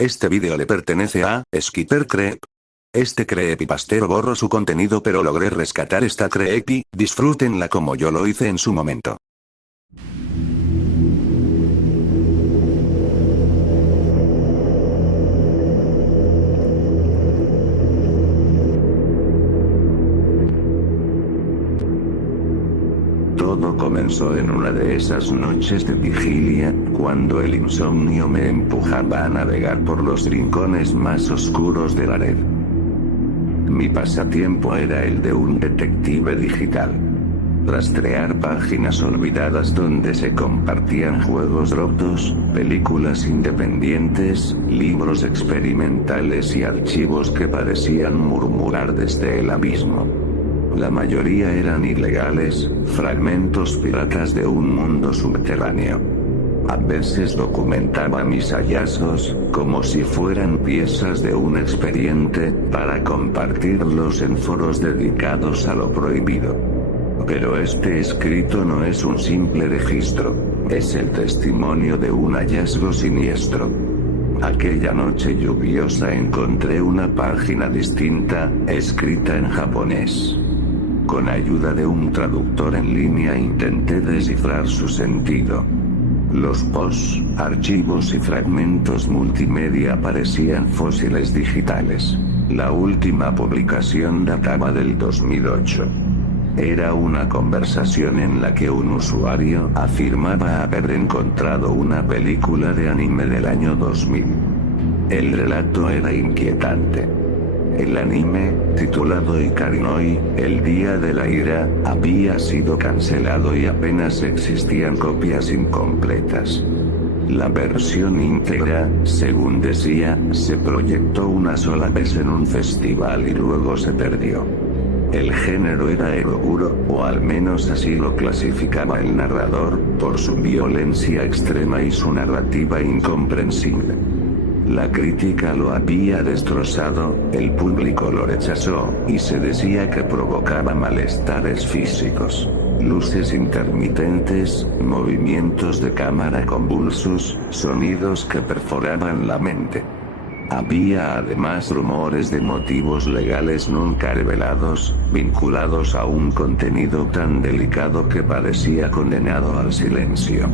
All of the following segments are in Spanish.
Este vídeo le pertenece a Skipper Creep. Este creepypastero borró su contenido, pero logré rescatar esta creepy, disfrútenla como yo lo hice en su momento. Todo comenzó en una de esas noches de vigilia, cuando el insomnio me empujaba a navegar por los rincones más oscuros de la red. Mi pasatiempo era el de un detective digital. Rastrear páginas olvidadas donde se compartían juegos rotos, películas independientes, libros experimentales y archivos que parecían murmurar desde el abismo. La mayoría eran ilegales, fragmentos piratas de un mundo subterráneo. A veces documentaba mis hallazgos, como si fueran piezas de un expediente, para compartirlos en foros dedicados a lo prohibido. Pero este escrito no es un simple registro, es el testimonio de un hallazgo siniestro. Aquella noche lluviosa encontré una página distinta, escrita en japonés. Con ayuda de un traductor en línea intenté descifrar su sentido. Los posts, archivos y fragmentos multimedia parecían fósiles digitales. La última publicación databa del 2008. Era una conversación en la que un usuario afirmaba haber encontrado una película de anime del año 2000. El relato era inquietante. El anime, titulado Ikarinoi, el día de la ira, había sido cancelado y apenas existían copias incompletas. La versión íntegra, según decía, se proyectó una sola vez en un festival y luego se perdió. El género era eroguro, o al menos así lo clasificaba el narrador, por su violencia extrema y su narrativa incomprensible. La crítica lo había destrozado, el público lo rechazó, y se decía que provocaba malestares físicos. Luces intermitentes, movimientos de cámara convulsos, sonidos que perforaban la mente. Había además rumores de motivos legales nunca revelados, vinculados a un contenido tan delicado que parecía condenado al silencio.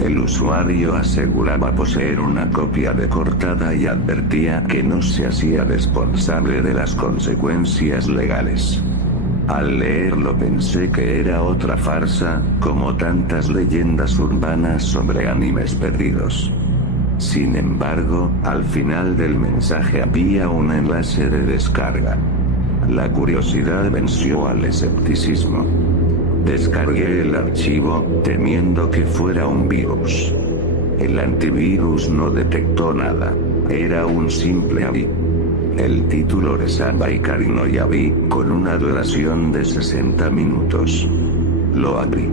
El usuario aseguraba poseer una copia recortada y advertía que no se hacía responsable de las consecuencias legales. Al leerlo pensé que era otra farsa, como tantas leyendas urbanas sobre animes perdidos. Sin embargo, al final del mensaje había un enlace de descarga. La curiosidad venció al escepticismo. Descargué el archivo, temiendo que fuera un virus. El antivirus no detectó nada. Era un simple AVI. El título rezaba Ikarinoi AVI, con una duración de 60 minutos. Lo abrí.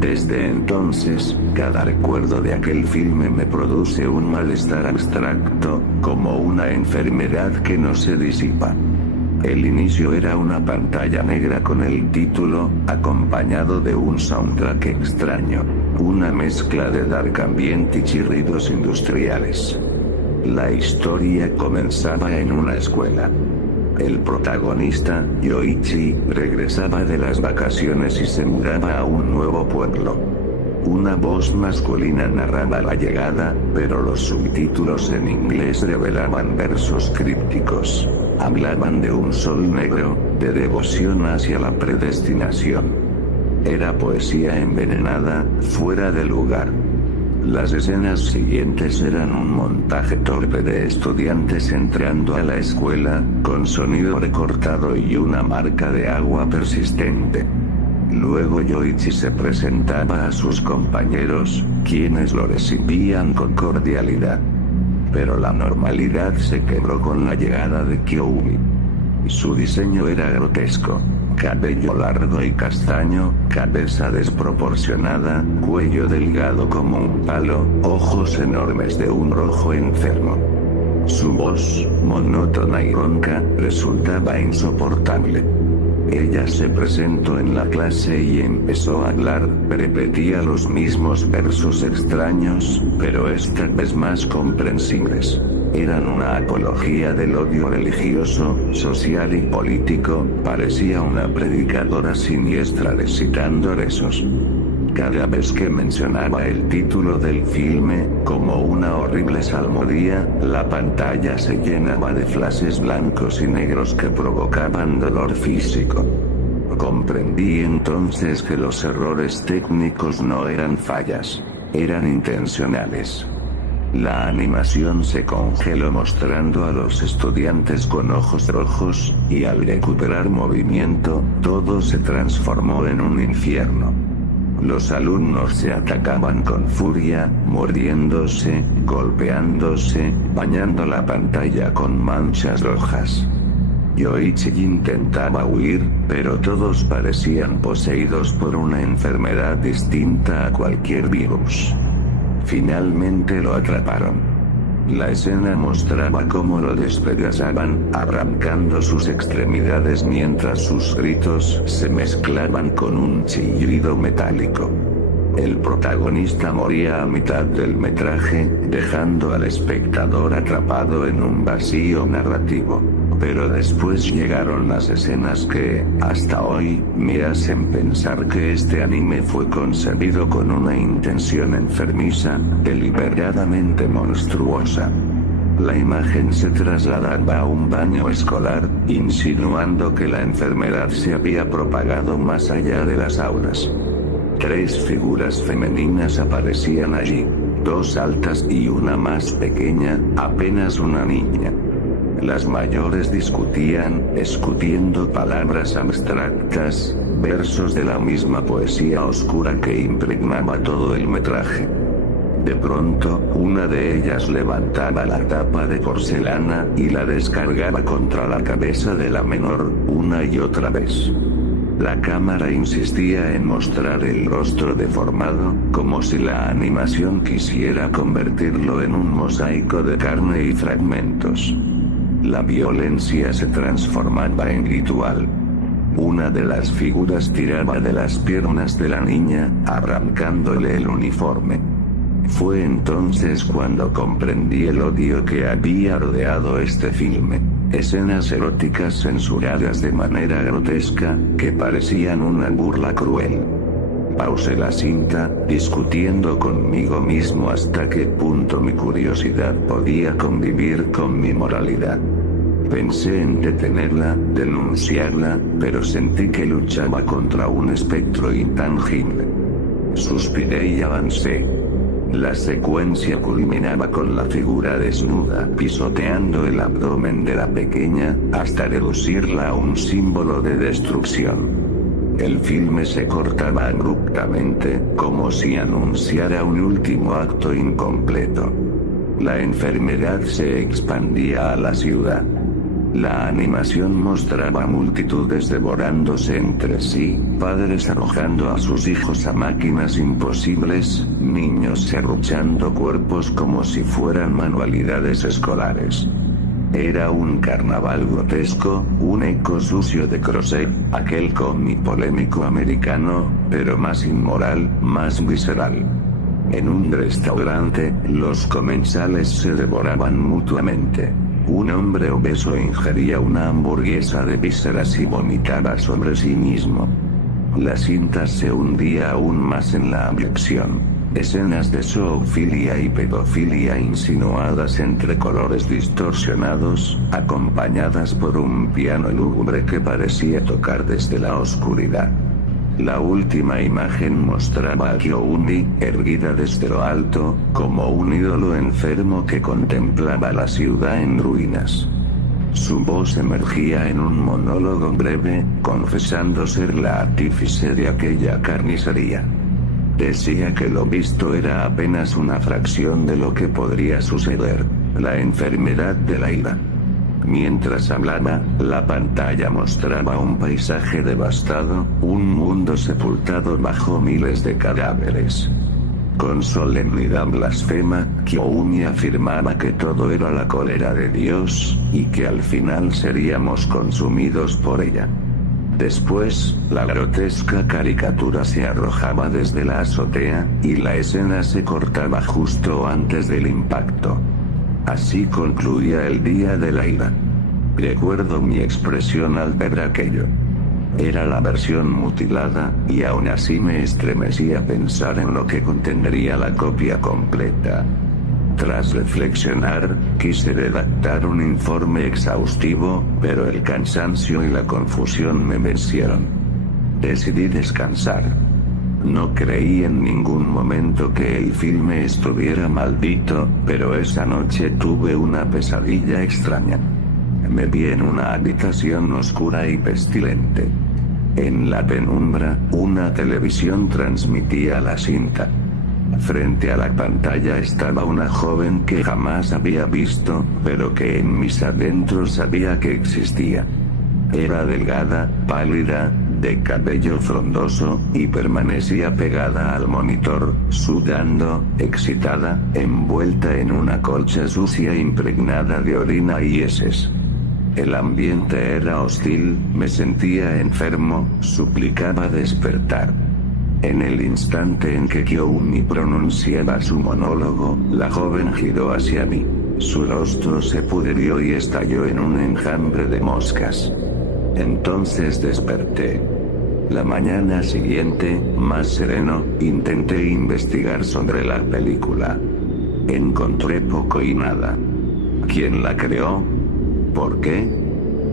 Desde entonces, cada recuerdo de aquel filme me produce un malestar abstracto, como una enfermedad que no se disipa. El inicio era una pantalla negra con el título, acompañado de un soundtrack extraño, una mezcla de dark ambient y chirridos industriales. La historia comenzaba en una escuela. El protagonista, Yoichi, regresaba de las vacaciones y se mudaba a un nuevo pueblo. Una voz masculina narraba la llegada, pero los subtítulos en inglés revelaban versos crípticos. Hablaban de un sol negro, de devoción hacia la predestinación. Era poesía envenenada, fuera de lugar. Las escenas siguientes eran un montaje torpe de estudiantes entrando a la escuela, con sonido recortado y una marca de agua persistente. Luego Yoichi se presentaba a sus compañeros, quienes lo recibían con cordialidad. Pero la normalidad se quebró con la llegada de Kyoumi. Su diseño era grotesco. Cabello largo y castaño, cabeza desproporcionada, cuello delgado como un palo, ojos enormes de un rojo enfermo. Su voz, monótona y ronca, resultaba insoportable. Ella se presentó en la clase y empezó a hablar, repetía los mismos versos extraños, pero esta vez más comprensibles. eran una apología del odio religioso, social y político. Parecía una predicadora siniestra recitando rezos. Cada vez que mencionaba el título del filme, como una horrible salmodia, la pantalla se llenaba de flashes blancos y negros que provocaban dolor físico. Comprendí entonces que los errores técnicos no eran fallas, eran intencionales. La animación se congeló mostrando a los estudiantes con ojos rojos, y al recuperar movimiento, todo se transformó en un infierno. Los alumnos se atacaban con furia, mordiéndose, golpeándose, bañando la pantalla con manchas rojas. Yoichi intentaba huir, pero todos parecían poseídos por una enfermedad distinta a cualquier virus. Finalmente lo atraparon. La escena mostraba cómo lo despedazaban, arrancando sus extremidades mientras sus gritos se mezclaban con un chillido metálico. El protagonista moría a mitad del metraje, dejando al espectador atrapado en un vacío narrativo. Pero después llegaron las escenas que, hasta hoy, me hacen pensar que este anime fue concebido con una intención enfermiza, deliberadamente monstruosa. La imagen se trasladaba a un baño escolar, insinuando que la enfermedad se había propagado más allá de las aulas. 3 figuras femeninas aparecían allí, 2 altas y una más pequeña, apenas una niña. Las mayores discutían, escupiendo palabras abstractas, versos de la misma poesía oscura que impregnaba todo el metraje. De pronto, una de ellas levantaba la tapa de porcelana y la descargaba contra la cabeza de la menor, una y otra vez. La cámara insistía en mostrar el rostro deformado, como si la animación quisiera convertirlo en un mosaico de carne y fragmentos. La violencia se transformaba en ritual. Una de las figuras tiraba de las piernas de la niña, arrancándole el uniforme. Fue entonces cuando comprendí el odio que había rodeado este filme. Escenas eróticas censuradas de manera grotesca, que parecían una burla cruel. Pausé la cinta, discutiendo conmigo mismo hasta qué punto mi curiosidad podía convivir con mi moralidad. Pensé en detenerla, denunciarla, pero sentí que luchaba contra un espectro intangible. Suspiré y avancé. La secuencia culminaba con la figura desnuda pisoteando el abdomen de la pequeña, hasta reducirla a un símbolo de destrucción. El filme se cortaba abruptamente, como si anunciara un último acto incompleto. La enfermedad se expandía a la ciudad. La animación mostraba multitudes devorándose entre sí, padres arrojando a sus hijos a máquinas imposibles, niños serruchando cuerpos como si fueran manualidades escolares. Era un carnaval grotesco, un eco sucio de Crosset, aquel cómic polémico americano, pero más inmoral, más visceral. En un restaurante, los comensales se devoraban mutuamente. Un hombre obeso ingería una hamburguesa de vísceras y vomitaba sobre sí mismo. La cinta se hundía aún más en la abyección. Escenas de zoofilia y pedofilia insinuadas entre colores distorsionados, acompañadas por un piano lúgubre que parecía tocar desde la oscuridad. La última imagen mostraba a Kyouni, erguida desde lo alto, como un ídolo enfermo que contemplaba la ciudad en ruinas. Su voz emergía en un monólogo breve, confesando ser la artífice de aquella carnicería. Decía que lo visto era apenas una fracción de lo que podría suceder, la enfermedad de la ira. Mientras hablaba, la pantalla mostraba un paisaje devastado, un mundo sepultado bajo miles de cadáveres. Con solemnidad blasfema, Kyouni afirmaba que todo era la cólera de Dios, y que al final seríamos consumidos por ella. Después, la grotesca caricatura se arrojaba desde la azotea, y la escena se cortaba justo antes del impacto. Así concluía el día de la ira. Recuerdo mi expresión al ver aquello. Era la versión mutilada, y aún así me estremecía pensar en lo que contendría la copia completa. Tras reflexionar, quise redactar un informe exhaustivo, pero el cansancio y la confusión me vencieron. Decidí descansar. No creí en ningún momento que el filme estuviera maldito, pero esa noche tuve una pesadilla extraña. Me vi en una habitación oscura y pestilente. En la penumbra, una televisión transmitía la cinta. Frente a la pantalla estaba una joven que jamás había visto, pero que en mis adentros sabía que existía. Era delgada, pálida, de cabello frondoso, y permanecía pegada al monitor, sudando, excitada, envuelta en una colcha sucia impregnada de orina y heces. El ambiente era hostil, me sentía enfermo, suplicaba despertar. En el instante en que Kyo-mi pronunciaba su monólogo, la joven giró hacia mí. Su rostro se pudrió y estalló en un enjambre de moscas. Entonces desperté. La mañana siguiente, más sereno, intenté investigar sobre la película. Encontré poco y nada. ¿Quién la creó? ¿Por qué?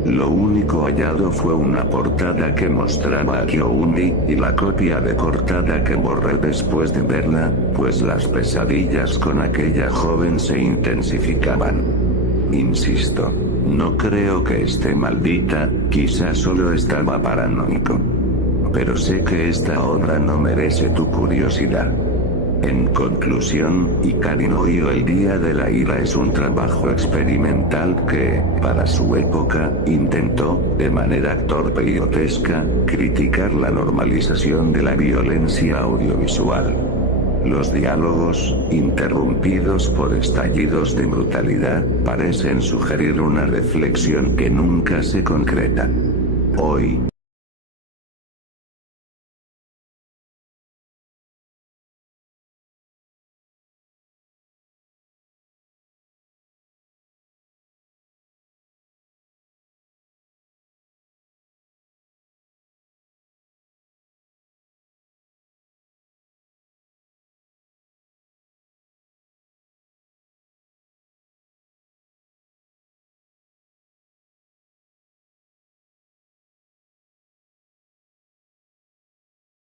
Lo único hallado fue una portada que mostraba a Kyo-mi, y la copia recortada que borré después de verla, pues las pesadillas con aquella joven se intensificaban. Insisto, no creo que esté maldita, quizás solo estaba paranoico. Pero sé que esta obra no merece tu curiosidad. En conclusión, Ikari no Uo el Día de la Ira es un trabajo experimental que, para su época, intentó, de manera torpe y grotesca, criticar la normalización de la violencia audiovisual. Los diálogos, interrumpidos por estallidos de brutalidad, parecen sugerir una reflexión que nunca se concreta. Hoy,